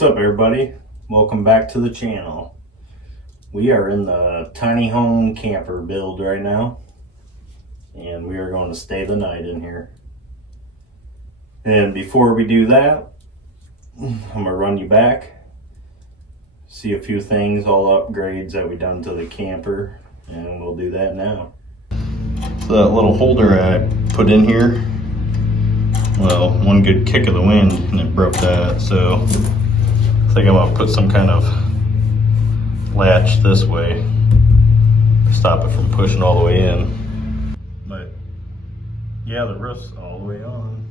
What's up, everybody? Welcome back to the channel. We are in the tiny home camper build right now, and we are going to stay the night in here. And before we do that, I'm gonna run you back, see a few things, all upgrades that we done to the camper, and we'll do that now. So that little holder I put in here, well, one good kick of the wind and it broke that, so I think I'm gonna put some kind of latch this way, stop it from pushing all the way in. But yeah, the roof's all the way on.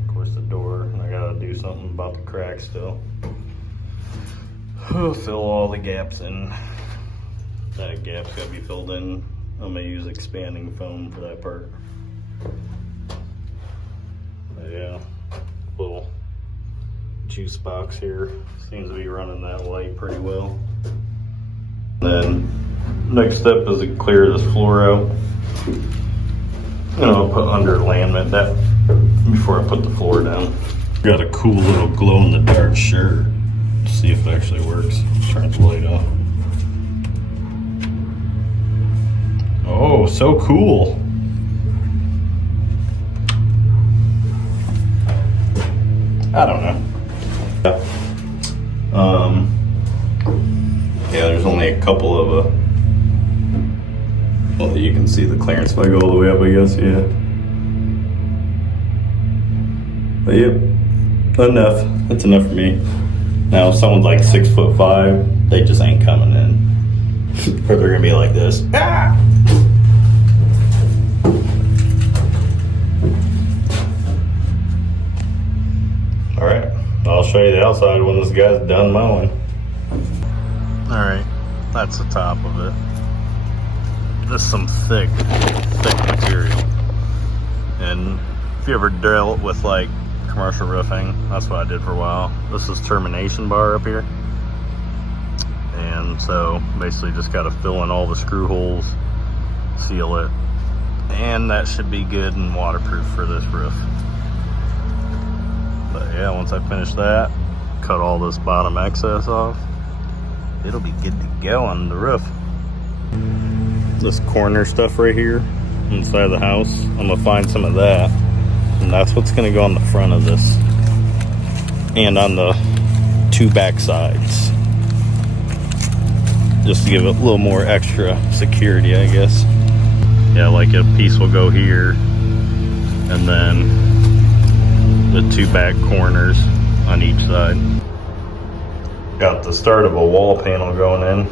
Of course the door, and I gotta do something about the crack still. Fill all the gaps in. That gap's gotta be filled in. I'm gonna use expanding foam for that part. Yeah, little juice box here seems to be running that light pretty well. Then next step is to clear this floor out. I'll put under laminate that before I put the floor down. Got a cool little glow in the dark shirt. See if it actually works. Turn the light off. Oh, so cool. I don't know. Yeah, there's only a couple of well, you can see the clearance if I go all the way up, I guess, yeah. But yep, enough. That's enough for me. Now, if someone's like 6'5", they just ain't coming in. Or they're gonna be like this. Ah! Alright, I'll show you the outside when this guy's done mowing. Alright, that's the top of it. This is some thick material. And if you ever dealt with like commercial roofing, that's what I did for a while. This is termination bar up here. And so basically just got to fill in all the screw holes, seal it, and that should be good and waterproof for this roof. But yeah, once I finish that, cut all this bottom excess off, it'll be good to go on the roof. This corner stuff right here inside the house, I'm gonna find some of that, and that's what's gonna go on the front of this and on the two back sides, just to give it a little more extra security, I guess. Yeah, like a piece will go here, and then the two back corners on each side. Got the start of a wall panel going in.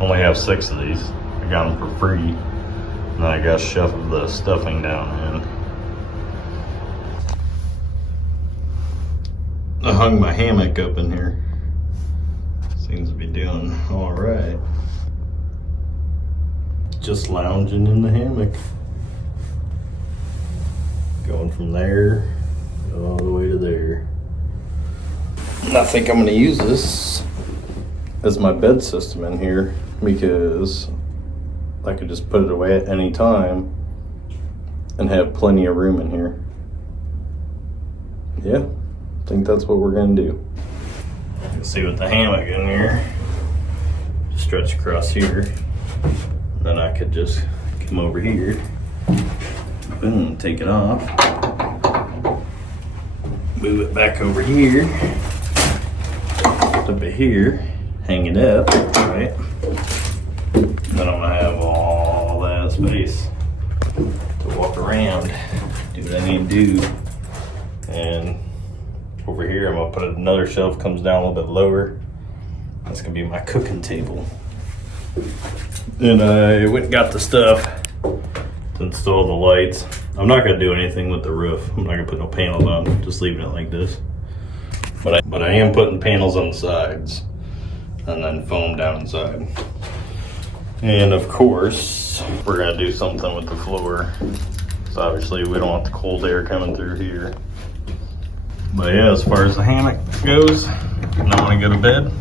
Only have 6 of these. I got them for free. And then I got to shove the stuffing down in. I hung my hammock up in here. Seems to be doing all right. Just lounging in the hammock. Going from there all the way to there. And I think I'm going to use this as my bed system in here because I could just put it away at any time and have plenty of room in here. Yeah, I think that's what we're going to do. You can see with the hammock in here, just stretch across here. Then I could just come over here. Boom, take it off. Move it back over here. Up it here. Hang it up, right? Then I'm gonna have all that space to walk around, do what I need to do. And over here, I'm gonna put another shelf, comes down a little bit lower. That's gonna be my cooking table. Then I went and got the stuff to install the lights. I'm not gonna do anything with the roof. I'm not gonna put no panels on, just leaving it like this. But I am putting panels on the sides and then foam down inside. And of course, we're gonna do something with the floor. So obviously we don't want the cold air coming through here. But yeah, as far as the hammock goes, when I wanna go to bed,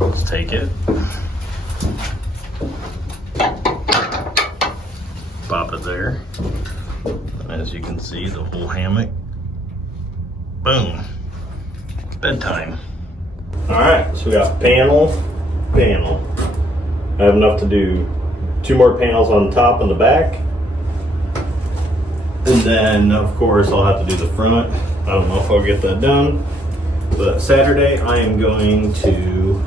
just take it, pop it there, As you can see, the whole hammock. Boom. It's bedtime. All right, so we got panel. I have enough to do 2 more panels on the top and the back. And then, of course, I'll have to do the front. I don't know if I'll get that done. But Saturday, I am going to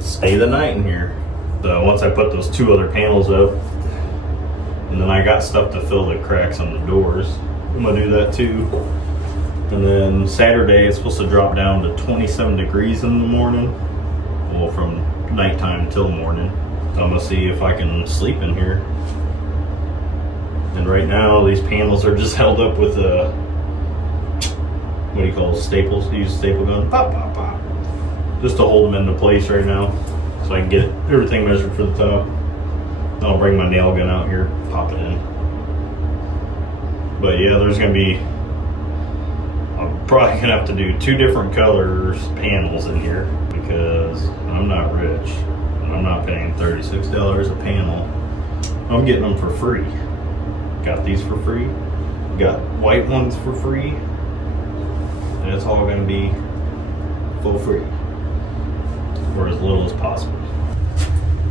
stay the night in here. So once I put those 2 other panels up, and then I got stuff to fill the cracks on the doors. I'm gonna do that too. And then Saturday, it's supposed to drop down to 27 degrees in the morning. Well, from nighttime till morning. So I'm gonna see if I can sleep in here. And right now, these panels are just held up with a, what do you call it, staples? You use a staple gun, pop, pop, pop. Just to hold them into place right now. So I can get everything measured for the top. I'll bring my nail gun out here, pop it in. But yeah, there's gonna be, I'm probably gonna have to do 2 different colors panels in here because I'm not rich. And I'm not paying $36 a panel. I'm getting them for free. Got these for free. Got white ones for free. And it's all gonna be full free. Or as little as possible.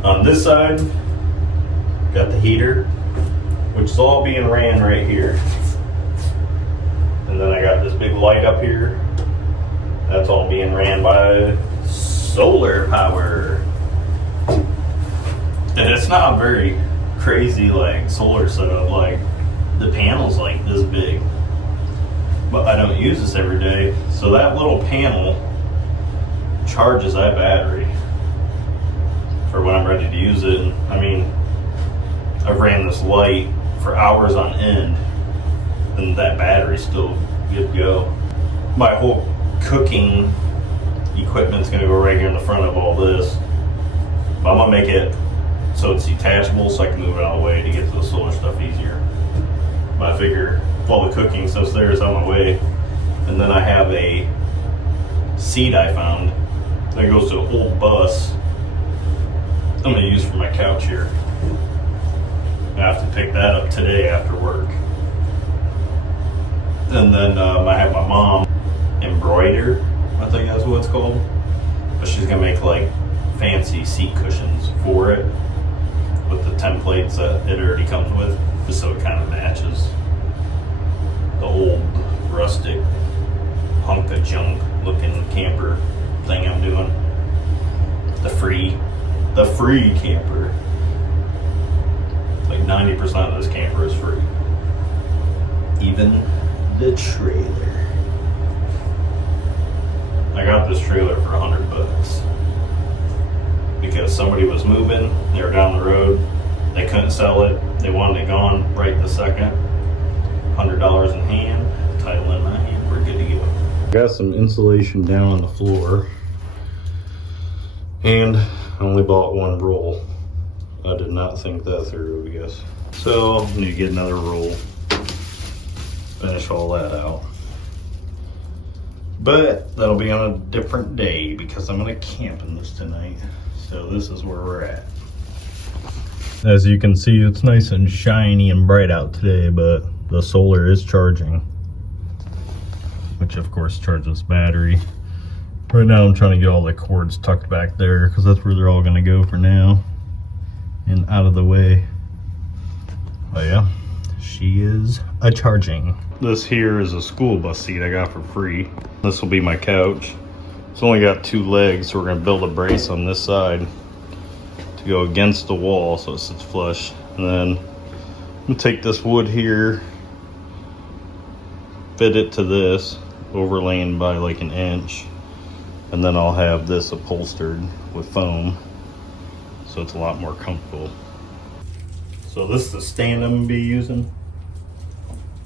On this side, got the heater, which is all being ran right here. And then I got this big light up here. That's all being ran by solar power. And it's not very crazy like solar setup, like the panel's like this big. But I don't use this every day. So that little panel charges that battery for when I'm ready to use it. I mean, I've ran this light for hours on end and that battery's still good to go. My whole cooking equipment's gonna go right here in the front of all this. But I'm gonna make it so it's detachable so I can move it out of the way to get to the solar stuff easier. But I figure if all the cooking stuff's there, it's on my way. And then I have a seat I found that goes to an old bus I'm gonna use for my couch here. I have to pick that up today after work. And then I have my mom embroider, I think that's what it's called. But she's gonna make like fancy seat cushions for it with the templates that it already comes with, just so it kind of matches the old rustic hunk of junk looking camper thing I'm doing. The free camper. Like 90% of this camper is free. Even the trailer. I got this trailer for $100 because somebody was moving, they were down the road, they couldn't sell it, they wanted it gone right this second. $100 in hand, title in my hand, we're good to go. Got some insulation down on the floor and I only bought 1 roll. I did not think that through, I guess. So I need to get another roll, finish all that out. But that'll be on a different day because I'm gonna camp in this tonight. So this is where we're at. As you can see, it's nice and shiny and bright out today, but the solar is charging, which of course charges battery. Right now I'm trying to get all the cords tucked back there because that's where they're all gonna go for now and out of the way. Oh yeah, she is a charging. This here is a school bus seat I got for free. This will be my couch. It's only got 2 legs, so we're gonna build a brace on this side to go against the wall so it sits flush. And then I'm gonna take this wood here, fit it to this, overlaying by like 1 inch. And then I'll have this upholstered with foam, so it's a lot more comfortable. So this is the stand I'm gonna be using.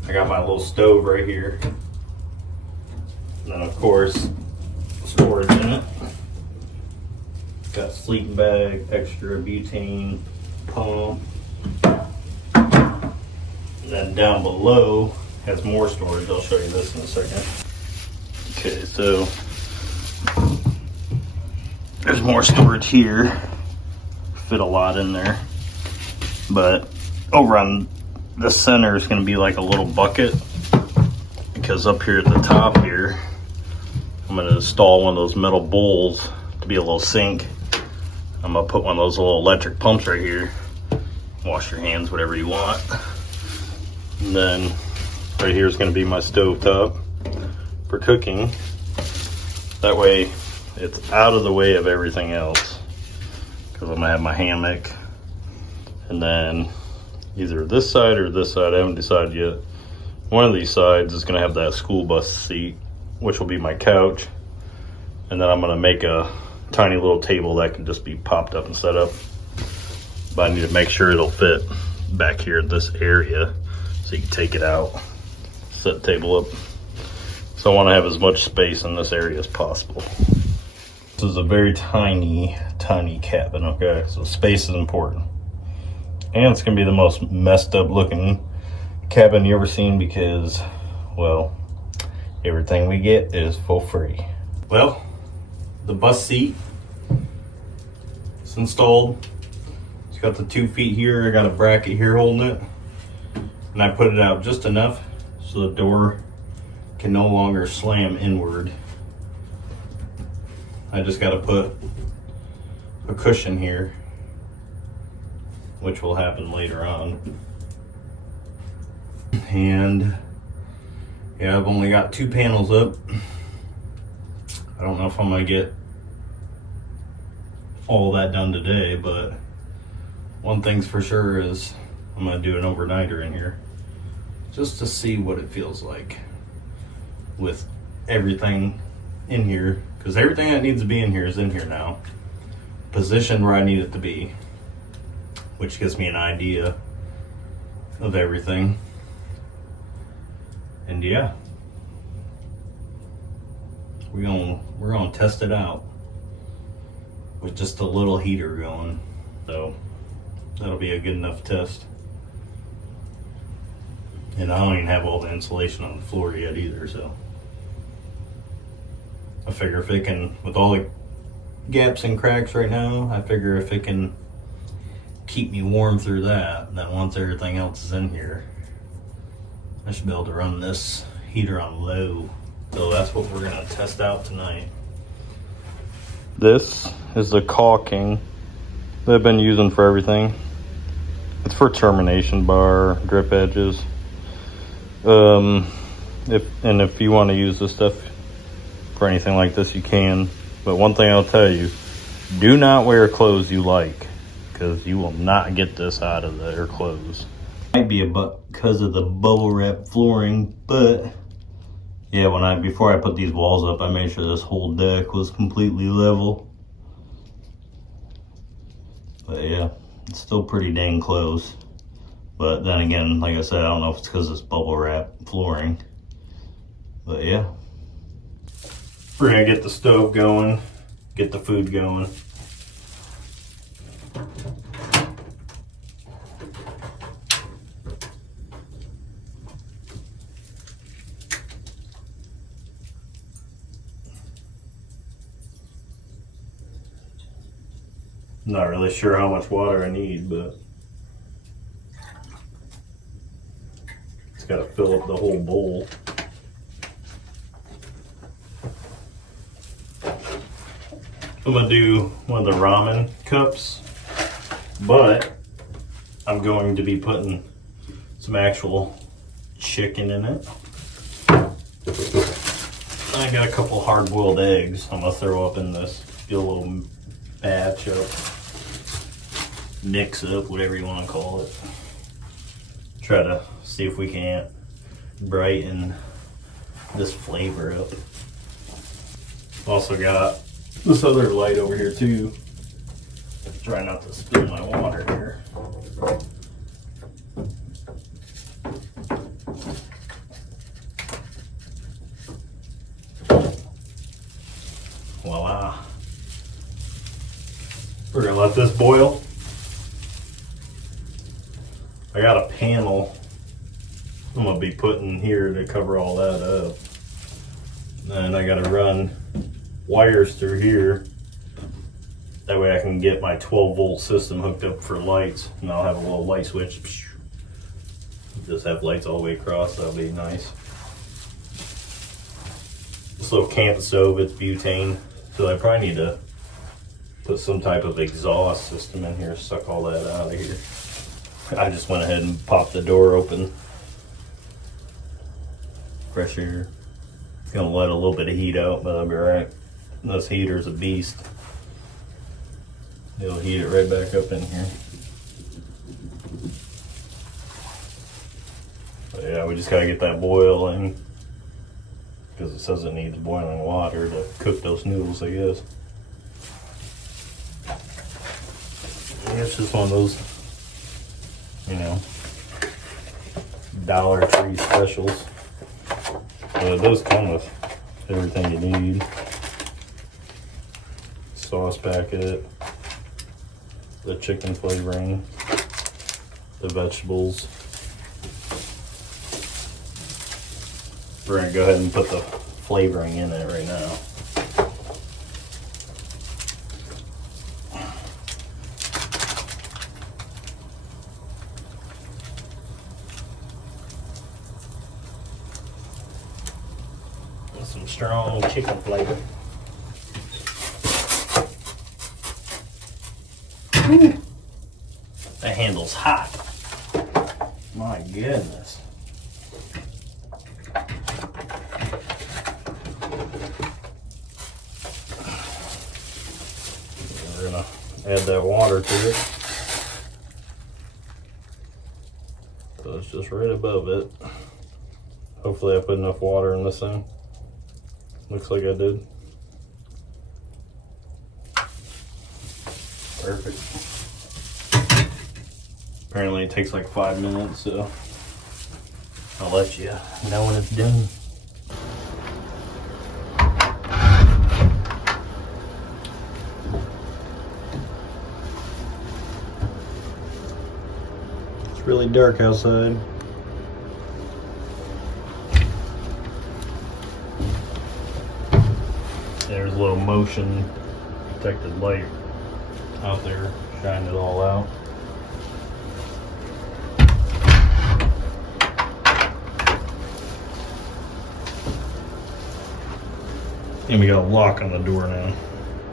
I got my little stove right here. And then of course, storage in it. Got sleeping bag, extra butane, pump. And then down below has more storage. I'll show you this in a second. Okay, so there's more storage here. Fit a lot in there. But over on the center is gonna be like a little bucket, because up here at the top here, I'm gonna install one of those metal bowls to be a little sink. I'm gonna put one of those little electric pumps right here. Wash your hands, whatever you want. And then right here is gonna be my stove top for cooking. That way it's out of the way of everything else, because I'm gonna have my hammock, and then either this side or this side, I haven't decided yet. One of these sides is gonna have that school bus seat, which will be my couch, and then I'm gonna make a tiny little table that can just be popped up and set up, but I need to make sure it'll fit back here in this area so you can take it out, set the table up. So I want to have as much space in this area as possible. This is a very tiny cabin, okay? So space is important. And it's gonna be the most messed up looking cabin you ever seen, because, well, everything we get is for free. Well, the bus seat is installed. It's got the 2 feet here. I got a bracket here holding it. And I put it out just enough so the door can no longer slam inward. I just got to put a cushion here, which will happen later on. And yeah, I've only got 2 panels up. I don't know if I'm gonna get all that done today, but one thing's for sure is I'm gonna do an overnighter in here just to see what it feels like with everything in here, because everything that needs to be in here is in here now, positioned where I need it to be, which gives me an idea of everything. And yeah, we're gonna test it out with just a little heater going, so that'll be a good enough test. And I don't even have all the insulation on the floor yet either, so I figure if it can, with all the gaps and cracks right now, I figure if it can keep me warm through that, then once everything else is in here, I should be able to run this heater on low. So that's what we're gonna test out tonight. This is the caulking that I've been using for everything. It's for termination bar, drip edges. If you want to use this stuff for anything like this, you can. But one thing I'll tell you, do not wear clothes you like, because you will not get this out of their clothes. Might be because of the bubble wrap flooring, but yeah, before I put these walls up, I made sure this whole deck was completely level. But yeah, it's still pretty dang close. But then again, like I said, I don't know if it's because it's bubble wrap flooring. But yeah, we're gonna get the stove going, get the food going. Not really sure how much water I need, but it's got to fill up the whole bowl. I'm gonna do one of the ramen cups, but I'm going to be putting some actual chicken in it. I got a couple hard-boiled eggs I'm gonna throw up in this, get a little batch up, mix up, whatever you want to call it. Try to see if we can't brighten this flavor up. Also got this other light over here too. Try not to spill my water here. Voila. We're gonna let this boil. I got a panel I'm gonna be putting here to cover all that up. Then I gotta run wires through here. That way I can get my 12-volt system hooked up for lights, and I'll have a little light switch. Just have lights all the way across, that'll be nice. This little camp stove, it's butane, so I probably need to put some type of exhaust system in here, suck all that out of here. I just went ahead and popped the door open. Fresh air. Gonna let a little bit of heat out, but I'll be alright. This heater's a beast. It'll heat it right back up in here. But yeah, we just gotta get that boiling, because it says it needs boiling water to cook those noodles, I guess. It's just one of those, you know, Dollar Tree specials. But it does come with everything you need. Sauce packet, the chicken flavoring, the vegetables. We're gonna go ahead and put the flavoring in it right now. Some strong chicken flavor. Ooh, that handle's hot. My goodness. We're gonna add that water to it. So it's just right above it. Hopefully I put enough water in this thing. Looks like I did. Perfect. Apparently it takes like 5 minutes, so I'll let you know when it's done. It's really dark outside. There's a little motion detected light out there, shining it all out. And we got a lock on the door now.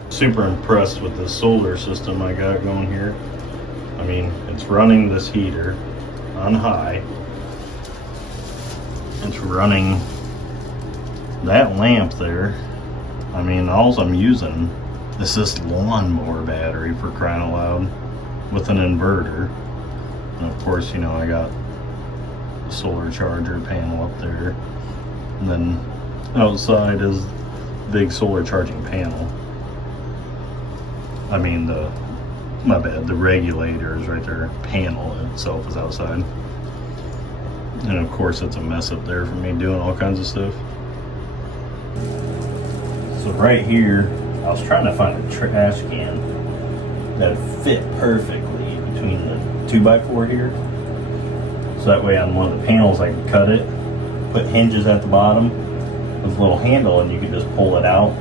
Super impressed with the solar system I got going here. I mean, it's running this heater on high. It's running that lamp there. I mean, all I'm using is this lawnmower battery, for crying out loud, with an inverter. And of course, you know, I got the solar charger panel up there. And then outside is the big solar charging panel. I mean, the regulator is right there. Panel itself is outside. And of course, it's a mess up there for me doing all kinds of stuff. So right here, I was trying to find a trash can that fit perfectly between the 2x4 here. So that way on one of the panels I can cut it, put hinges at the bottom with a little handle, and you can just pull it out,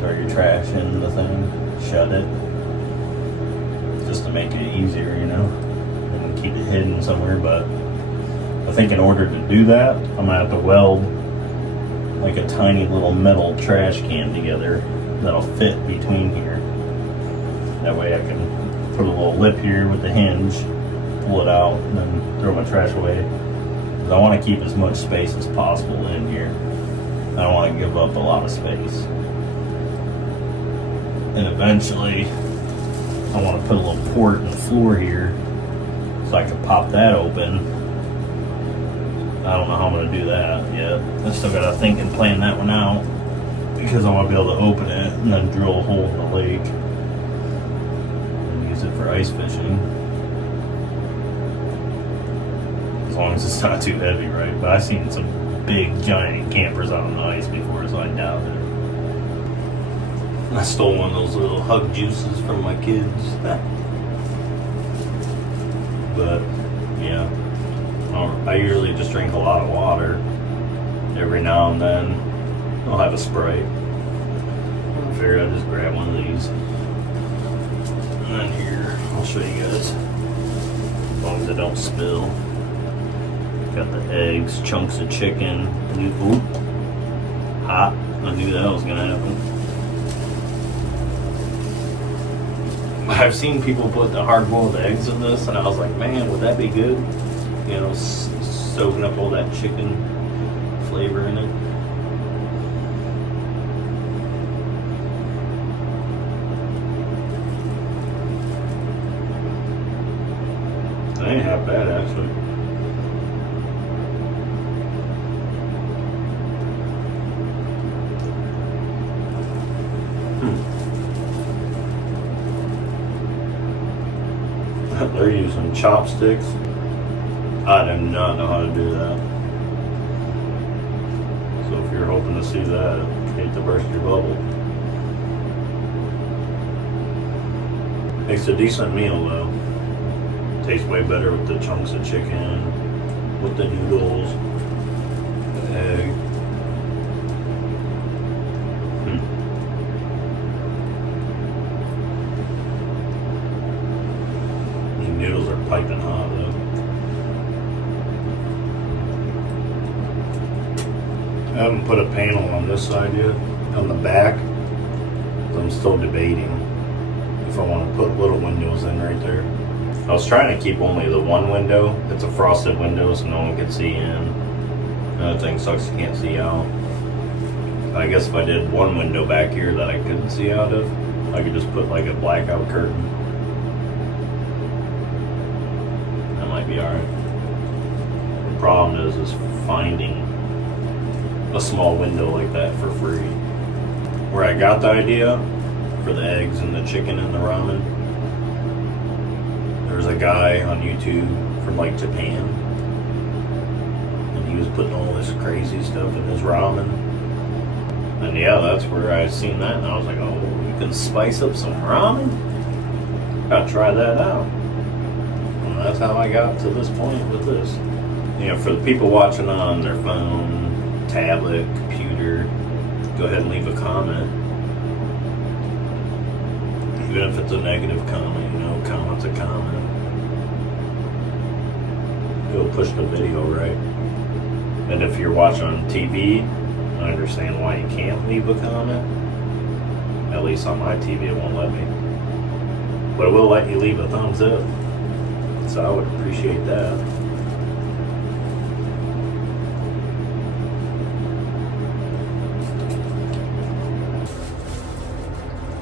throw your trash in the thing, shut it, just to make it easier, you know, and keep it hidden somewhere. But I think in order to do that, I'm gonna have to weld like a tiny little metal trash can together that'll fit between here. That way I can put a little lip here with the hinge, pull it out, and then throw my trash away. Because I want to keep as much space as possible in here. I don't want to give up a lot of space. And eventually, I want to put a little port in the floor here so I can pop that open. I don't know how I'm going to do that yet. I still got to think and plan that one out, because I want to be able to open it and then drill a hole in the lake and use it for ice fishing. As long as it's not too heavy, right? But I've seen some big giant campers out on the ice before, so I doubt it. I stole one of those little hug juices from my kids. But yeah, I usually just drink a lot of water. Every now and then I'll have a Sprite. I figured I'd just grab one of these. And then here, I'll show you guys. As long as it don't spill. Got the eggs, chunks of chicken. Ooh, hot. I knew that was gonna happen. I've seen people put the hard-boiled eggs in this, and I was like, man, would that be good? You know, soaking up all that chicken flavor in it. That ain't half bad, actually. They're using chopsticks. I do not know how to do that. So if you're hoping to see that, hate to burst your bubble. Makes a decent meal though. Tastes way better with the chunks of chicken, with the noodles, the egg. These noodles are piping hot though. I haven't put a panel on this side yet, on the back. I'm still debating if I want to put little windows in right there. I was trying to keep only the one window. It's a frosted window so no one can see in. Another thing sucks, you can't see out. I guess if I did one window back here that I couldn't see out of, I could just put like a blackout curtain. That might be alright. The problem is finding a small window like that for free. Where I got the idea for the eggs and the chicken and the ramen, there's a guy on YouTube from like Japan, and he was putting all this crazy stuff in his ramen. And yeah, that's where I seen that, and I was like, oh, you can spice up some ramen? Gotta try that out. And that's how I got to this point with this. You know, for the people watching on their phone, tablet, computer, go ahead and leave a comment. Even if it's a negative comment, you know, comment's a comment. It'll push the video, right? And if you're watching on TV, I understand why you can't leave a comment. At least on my TV it won't let me. But it will let you leave a thumbs up. So I would appreciate that.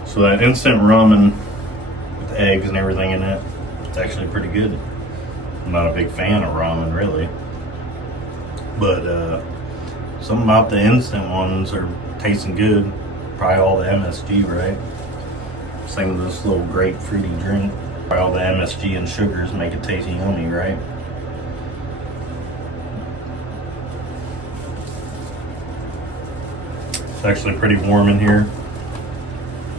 So that instant ramen with eggs and everything in it, it's actually pretty good. I'm not a big fan of ramen really, but something about the instant ones are tasting good. Probably all the MSG, right? Same with this little grapefruity drink. Probably all the MSG and sugars make it taste yummy, right? It's actually pretty warm in here.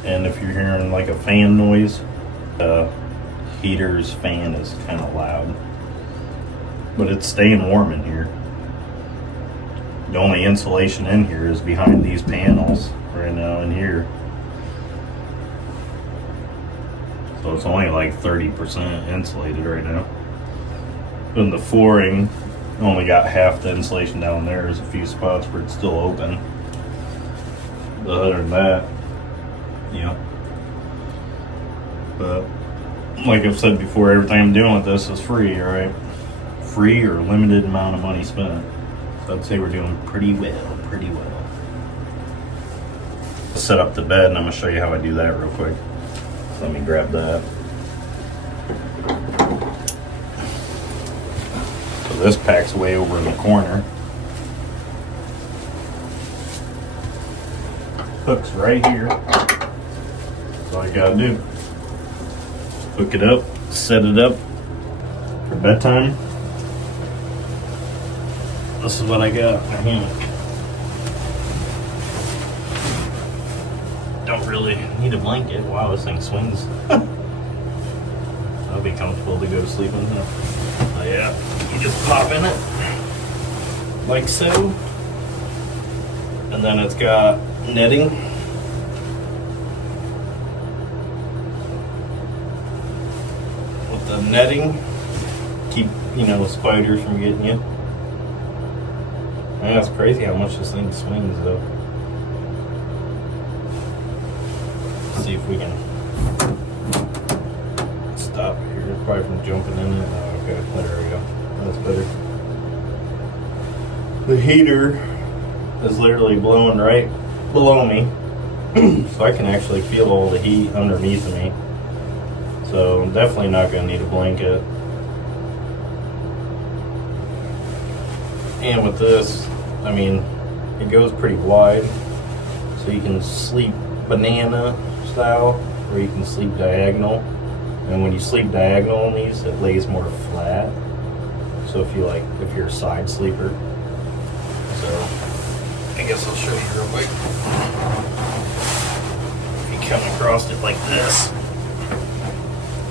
And if you're hearing like a fan noise, the heater's fan is kind of loud. But it's staying warm in here. The only insulation in here is behind these panels right now in here. So it's only like 30% insulated right now. Then the flooring only got half the insulation down there. There's a few spots where it's still open. But other than that, yeah. But like I've said before, everything I'm doing with this is free, right? Free or limited amount of money spent. So I'd say we're doing pretty well, pretty well. Set up the bed and I'm gonna show you how I do that real quick. So let me grab that. So this pack's way over in the corner. Hook's right here. That's all you gotta do. Hook it up, set it up for bedtime. This is what I got. Don't really need a blanket. Wow, this thing swings. That'll be comfortable to go to sleep in. Oh yeah, you just pop in it like so, and then it's got netting. With the netting, keep spiders from getting you. Man, it's crazy how much this thing swings though. Let's see if we can stop here, probably from jumping in it. Oh, okay, there we go. That's better. The heater is literally blowing right below me, so I can actually feel all the heat underneath of me. So I'm definitely not going to need a blanket. And with this, I mean, it goes pretty wide, so you can sleep banana style, or you can sleep diagonal. And when you sleep diagonal on these, it lays more flat. So if you're a side sleeper. So I guess I'll show you real quick. If you come across it like this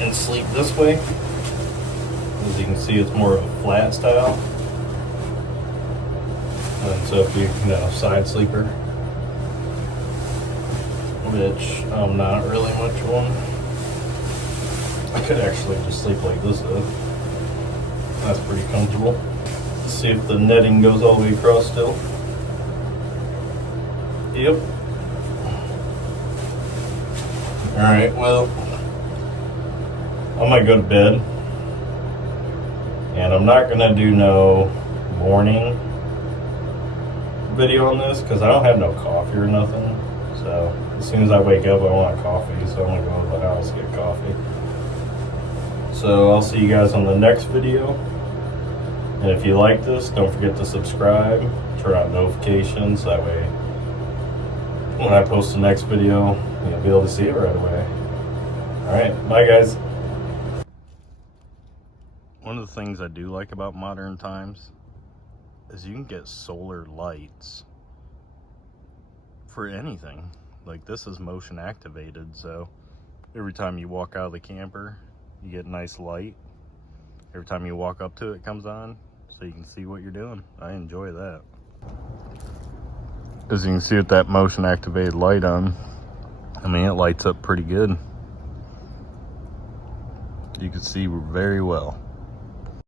and sleep this way, as you can see, it's more of a flat style. And so if you're side sleeper, which I'm not really much one, I could actually just sleep like this though. That's pretty comfortable. Let's see if the netting goes all the way across still. Yep. Alright, well, I'm gonna go to bed. And I'm not gonna do no morning video on this because I don't have no coffee or nothing. So as soon as I wake up I want coffee, so I'm gonna go to the house and get coffee. So I'll see you guys on the next video. And if you like this, don't forget to subscribe, turn on notifications, that way when I post the next video you'll be able to see it right away. Alright, bye guys. One of the things I do like about modern times is you can get solar lights for anything. Like this is motion activated, so every time you walk out of the camper you get a nice light. Every time you walk up to it, it comes on so you can see what you're doing. I enjoy that. As you can see with that motion activated light on, I mean it lights up pretty good. You can see very well.